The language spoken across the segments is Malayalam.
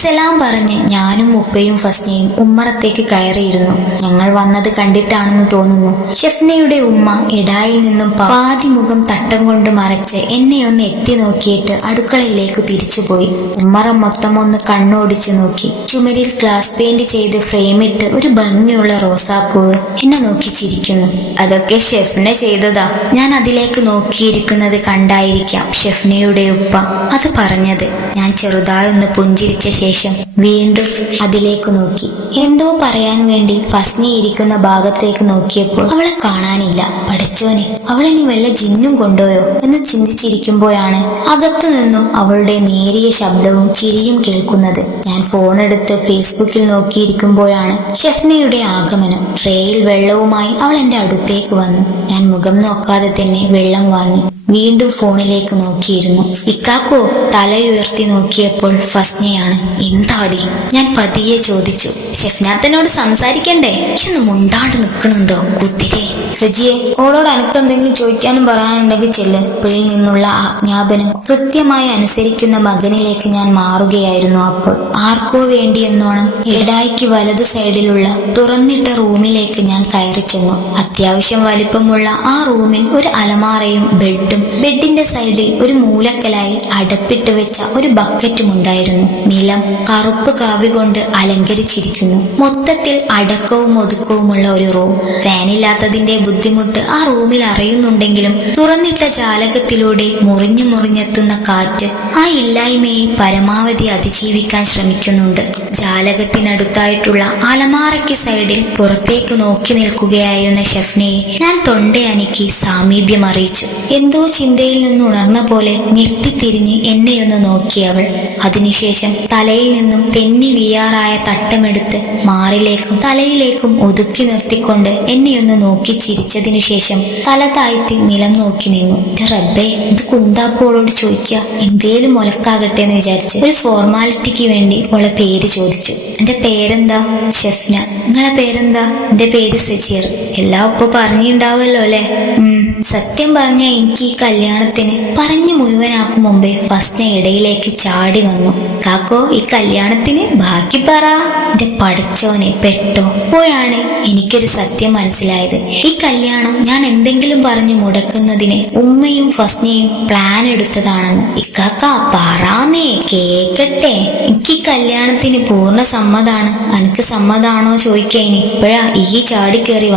സലാം പറഞ്ഞ് ഞാനും ഉപ്പയും ഫസ്നയും ഉമ്മറത്തേക്ക് കയറിയിരുന്നു. ഞങ്ങൾ വന്നത് കണ്ടിട്ടാണെന്ന് തോന്നുന്നു. ഷെഫ്നയുടെ ഉമ്മ ഇടായിൽ നിന്നും പാതി മുഖം തട്ടം കൊണ്ട് മറച്ച് എന്നെ ഒന്ന് എത്തി നോക്കിയിട്ട് അടുക്കളയിലേക്ക് തിരിച്ചുപോയി. ഉമ്മറം മൊത്തം ഒന്ന് കണ്ണോടിച്ചു നോക്കി. ചുമരിൽ ഗ്ലാസ് പെയിന്റ് ചെയ്ത് ഫ്രെയിമിട്ട് ഒരു ഭംഗിയുള്ള റോസാപ്പൂവ് എന്നെ നോക്കി ചിരിക്കുന്നു. അതൊക്കെ ഷെഫ്ന ചെയ്തതാ. ഞാൻ അതിലേക്ക് നോക്കിയിരിക്കുന്നത് കണ്ടായിരിക്കാം ഷെഫ്നയുടെ ഉപ്പ അത് പറഞ്ഞത്. ഞാൻ ചെറുതായൊന്ന് പുഞ്ചിരിച്ച ശേഷം വീണ്ടും അതിലേക്ക് നോക്കി. എന്തോ പറയാൻ വേണ്ടി ഫസ്നി ഇരിക്കുന്ന ഭാഗത്തേക്ക് നോക്കിയപ്പോൾ അവളെ കാണാനില്ല. പഠിച്ചോനെ, അവളിനി വല്ല ജിന്നും കൊണ്ടുപോയോ എന്ന് ചിന്തിച്ചിരിക്കുമ്പോഴാണ് അകത്തു നിന്നും അവളുടെ നേരിയ ശബ്ദവും ചിരിയും കേൾക്കുന്നത്. ഞാൻ ഫോണെടുത്ത് ഫേസ്ബുക്കിൽ നോക്കിയിരിക്കുമ്പോഴാണ് ഷെഫ്നയുടെ ആഗമനം. ട്രേയിൽ വെള്ളവുമായി അവൾ എന്റെ അടുത്തേക്ക് വന്നു. ഞാൻ മുഖം നോക്കാതെ തന്നെ വെള്ളം വാങ്ങി വീണ്ടും ഫോണിലേക്ക് നോക്കിയിരുന്നു. ഇക്കാക്കോ തലയുയർത്തി നോക്കിയപ്പോൾ ഫസ്നയാണ്. എന്താടി? ഞാൻ പതിയെ ചോദിച്ചു. ഷെഫ്നാത്തനോട് സംസാരിക്കണ്ടേ? എന്ന് മുണ്ടാണ്ട് നിൽക്കണുണ്ടോ കുത്തിരെ? സജിയെ, ഓളോട് അനക്കെന്തെങ്കിലും ചോദിക്കാനും പറയാനുണ്ടെങ്കിൽ ചെല്ല്. ഉപ്പയിൽ നിന്നുള്ള ആജ്ഞാപനം കൃത്യമായി അനുസരിക്കുന്ന മകനിലേക്ക് ഞാൻ മാറുകയായിരുന്നു. അപ്പോൾ ആർക്കോ വേണ്ടിയെന്നോണം ഇടായിക്ക് വലത് സൈഡിലുള്ള തുറന്നിട്ട റൂമിലേക്ക് ഞാൻ കയറി ചെന്നു. അത്യാവശ്യം വലിപ്പമുള്ള ആ റൂമിൽ ഒരു അലമാറയും ബെഡിന്റെ സൈഡിൽ ഒരു മൂലക്കലായി അടപ്പിട്ട് വെച്ച ഒരു ബക്കറ്റും ഉണ്ടായിരുന്നു. നിലം കറുപ്പ് കാവി കൊണ്ട് അലങ്കരിച്ചിരിക്കുന്നു. മൊത്തത്തിൽ അടക്കവും ഒതുക്കവുമുള്ള ഒരു റൂം. ഫാനില്ലാത്തതിന്റെ ബുദ്ധിമുട്ട് ആ റൂമിൽ അറിയുന്നുണ്ടെങ്കിലും തുറന്നിട്ട ജാലകത്തിലൂടെ മുറിഞ്ഞെത്തുന്ന കാറ്റ് ആ ഇല്ലായ്മയെ പരമാവധി അതിജീവിക്കാൻ ശ്രമിക്കുന്നുണ്ട്. ജാലകത്തിനടുത്തായിട്ടുള്ള അലമാറയ്ക്ക് സൈഡിൽ പുറത്തേക്ക് നോക്കി നിൽക്കുകയായിരുന്ന ഷെഫ്നയെ ഞാൻ തൊണ്ടയനക്കി സാമീപ്യം അറിയിച്ചു. എന്തോ ചിന്തയിൽ നിന്ന് ഉണർന്ന പോലെ ഞെട്ടിത്തിരിഞ്ഞ് എന്നെയൊന്ന് നോക്കി അവൾ. അതിനുശേഷം തലയിൽ നിന്നും തെന്നി വീയാറായ തട്ടമെടുത്ത് മാറിലേക്കും തലയിലേക്കും ഒതുക്കി നിർത്തിക്കൊണ്ട് എന്നെയൊന്ന് നോക്കി ചിരിച്ചതിനു ശേഷം തല താഴ്ത്തി നിലം നോക്കി നിന്നു. റബ്ബേ, ഇത് കുന്താപ്പോളോട് ചോദിക്കുക എന്തേലും മുലക്കാകട്ടെ എന്ന് വിചാരിച്ച് ഒരു ഫോർമാലിറ്റിക്ക് വേണ്ടി അവളെ പേര് ചോദിച്ചു. എന്റെ പേരെന്താ? ഷെഫ്ന. നിങ്ങളെ പേരെന്താ? എന്റെ പേര് സജീർ. എല്ലാം ഉപ്പ പറഞ്ഞിണ്ടാവല്ലോ അല്ലെ? സത്യം പറഞ്ഞ എനിക്ക് ഈ കല്യാണത്തിന് പറഞ്ഞു മുഴുവനാക്കും മുമ്പേ ഫസ്ന ഇടയിലേക്ക് ചാടി വന്നു. കാക്കോ, ഈ കല്യാണത്തിന് ബാക്കി പറ. എന്റെ പഠിച്ചോനെ, പെട്ടോ? അപ്പോഴാണ് എനിക്കൊരു സത്യം മനസ്സിലായത്. ഈ കല്യാണം ഞാൻ എന്തെങ്കിലും പറഞ്ഞു മുടക്കുന്നതിന് ഉമ്മയും ഫസ്നയും പ്ലാൻ എടുത്തതാണെന്ന്. ഇക്കാക്ക പറയാന്നേ, കേക്കട്ടെ. എനിക്ക് ഈ കല്യാണത്തിന് പൂർണ്ണ സമ്മതാണ്. അനക്ക് സമ്മതാണോ ചോദിക്കാനി ഇപ്പോഴാ ഈ ചാടിക്കേറി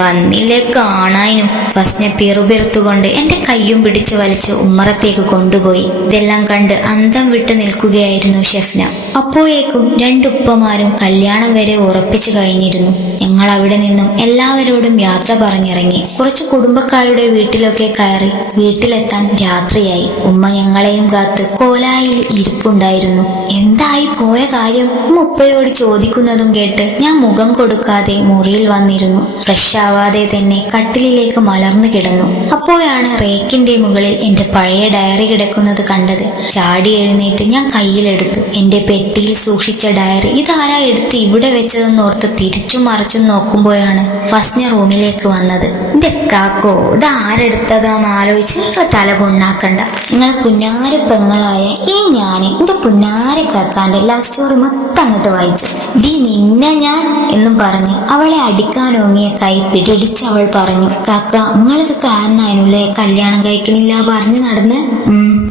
വന്നില്ലേ കാണാനും. ഫസ്നെ പിറുപിറുത്തുകൊണ്ട് എന്റെ കയ്യും പിടിച്ചു വലിച്ച് ഉമ്മറത്തേക്ക് കൊണ്ടുപോയി. ഇതെല്ലാം കണ്ട് അന്തം വിട്ട് നിൽക്കുകയായിരുന്നു ഷെഫ്ന. അപ്പോഴേക്കും രണ്ടുപ്പമാരും കല്യാണം വരെ ഉറപ്പിച്ചു കഴിഞ്ഞിരുന്നു. ഞങ്ങൾ അവിടെ നിന്നും എല്ലാവരോടും യാത്ര പറഞ്ഞിറങ്ങി. കുറച്ച് കുടുംബക്കാരുടെ വീട്ടിലൊക്കെ കയറി വീട്ടിലെത്താൻ രാത്രിയായി. ഉമ്മ ഞങ്ങളെയും കാത്ത് കോലായിൽ ഇരിപ്പുണ്ടായിരുന്നു. എന്തായി പോയ കാര്യം ഉപ്പയോട് ചോദിക്കുന്നതും കേട്ട് ഞാൻ മുഖം കൊടുക്കാതെ മുറിയിൽ വന്നിരുന്നു. ഫ്രഷ് ആവാതെ തന്നെ കട്ടിലിലേക്ക് മലർന്നു കിടന്നു. അപ്പോഴാണ് റേക്കിന്റെ മുകളിൽ എന്റെ പഴയ ഡയറി കിടക്കുന്നത് കണ്ടത്. ചാടി എഴുന്നേറ്റ് ഞാൻ കയ്യിലെടുത്തു. എന്റെ പെട്ടിയിൽ സൂക്ഷിച്ച ഡയറി ഇതാരാ എടുത്ത് ഇവിടെ വെച്ചതെന്നോർത്ത് തിരിച്ചും മറിച്ചും നോക്കുമ്പോഴാണ് ഫസ്ന റൂമിലേക്ക് വന്നത്. എന്റെ കാക്കോ, ഇത് ആരെടുത്തതാന്ന് ആലോചിച്ച് നിങ്ങളെ തല പൊണ്ണാക്കണ്ട. നിങ്ങളെ പുന്നാര പെങ്ങളായ ഈ ഞാൻ എന്റെ പുന്നാര കാക്കാന്റെ ലവ് സ്റ്റോറി മൊത്തം അങ്ങോട്ട് വായിച്ചു. ഡി നിന്നെ ഞാൻ എന്നും പറഞ്ഞ് അവളെ അടിക്കാനോങ്ങിയ കൈ പിടിച്ച് അവൾ പറഞ്ഞു. കാക്ക, നിങ്ങളിത് കാരണായനുള്ളേ കല്യാണം കഴിക്കണില്ല പറഞ്ഞ് നടന്ന്?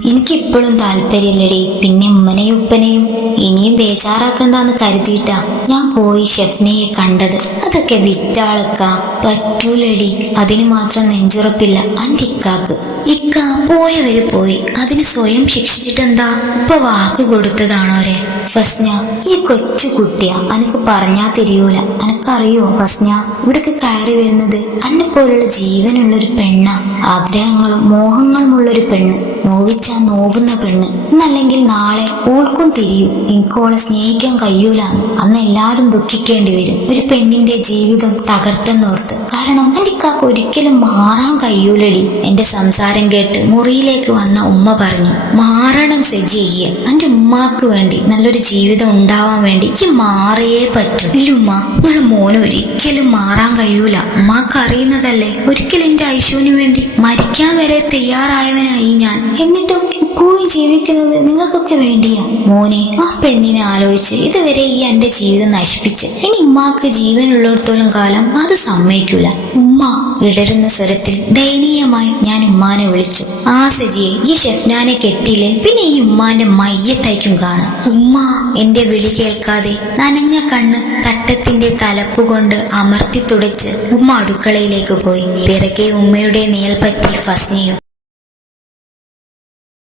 എനിക്കിപ്പോഴും താല്പര്യമില്ലടി. പിന്നെ ഉമ്മനെയും ഉപ്പനെയും ഇനിയും ബേജാറാക്കണ്ടെന്ന് കരുതിയിട്ടാ ഞാൻ പോയി ഷെഫ്നയെ കണ്ടത്. അതൊക്കെ വിറ്റാളക്ക, പറ്റൂലടി. അതിന് മാത്രം നെഞ്ചുറപ്പില്ല അന്റെ ഇക്കാക്ക്. ഇക്ക പോയവര് പോയി, അതിന് സ്വയം ശിക്ഷിച്ചിട്ടെന്താ? ഇപ്പൊ വാക്ക് കൊടുത്തതാണോരെ? ഫസ്ന, ഈ കൊച്ചു കുട്ടിയാ, അനക്ക് പറഞ്ഞാ തിരിയൂല. അനക്കറിയോ ഫസ്ന, ഇവിടേക്ക് കയറി വരുന്നത് അന്നെ പോലുള്ള ജീവനുള്ളൊരു പെണ്ണാ. ആഗ്രഹങ്ങളും മോഹങ്ങളും ഉള്ളൊരു പെണ്ണ്, നോവിച്ചാ നോവുന്ന പെണ്ണ്. എന്നല്ലെങ്കിൽ നാളെ ഓൾക്കും തിരിയും എനിക്കോളെ സ്നേഹിക്കാൻ കഴിയൂലാന്ന്. അന്ന് എല്ലാരും ദുഃഖിക്കേണ്ടി വരും ഒരു പെണ്ണിന്റെ ജീവിതം തകർത്തെന്നോർത്ത്. കാരണം എനിക്കാക്ക് ഒരിക്കലും മാറാൻ കഴിയൂലടി. എന്റെ സംസാരം കേട്ട് മുറിയിലേക്ക് വന്ന ഉമ്മ പറഞ്ഞു, മാറണം സജിയെ. എന്റെ ഉമ്മാക്ക് വേണ്ടി നല്ലൊരു ജീവിതം ഉണ്ടാവാൻ വേണ്ടി ഈ മാറിയേ പറ്റൂ. ഇല്ലുമ്മ, നിങ്ങള് മോന് ഒരിക്കലും മാറാൻ കഴിയൂല. ഉമ്മാക്ക് അറിയുന്നതല്ലേ, ഒരിക്കലും എന്റെ ഐശുവിന് വേണ്ടി മരിക്കാൻ വരെ തയ്യാറായവനായി ഞാൻ. എന്നിട്ടും എപ്പോഴും ജീവിക്കുന്നത് നിങ്ങൾക്കൊക്കെ വേണ്ടിയാ. മോനെ, ആ പെണ്ണിനെ ആലോചിച്ച് ഇതുവരെ ഈ എന്റെ ജീവിതം നശിപ്പിച്ച് ഇനി ഉമ്മാക്ക് ജീവനുള്ളിടത്തോളം കാലം അത് സമ്മതിക്കൂല. ഉമ്മ ഇടരുന്ന സ്വരത്തിൽ ദയനീയമായി ഞാൻ ഉമ്മാനെ വിളിച്ചു. ആ സജിയെ, ഈ ഷെഫ്നാനെ കെട്ടിയില്ലേ പിന്നെ ഈ ഉമ്മാന്റെ മയ്യത്തായിരിക്കും കാണാം. ഉമ്മ എന്റെ വിളി കേൾക്കാതെ നനഞ്ഞ കണ്ണ് തട്ടത്തിന്റെ തലപ്പുകൊണ്ട് അമർത്തി തുടച്ച് ഉമ്മ അടുക്കളയിലേക്ക് പോയി. പിറകെ ഉമ്മയുടെ നിഴൽ പറ്റി ഫസ്നയും.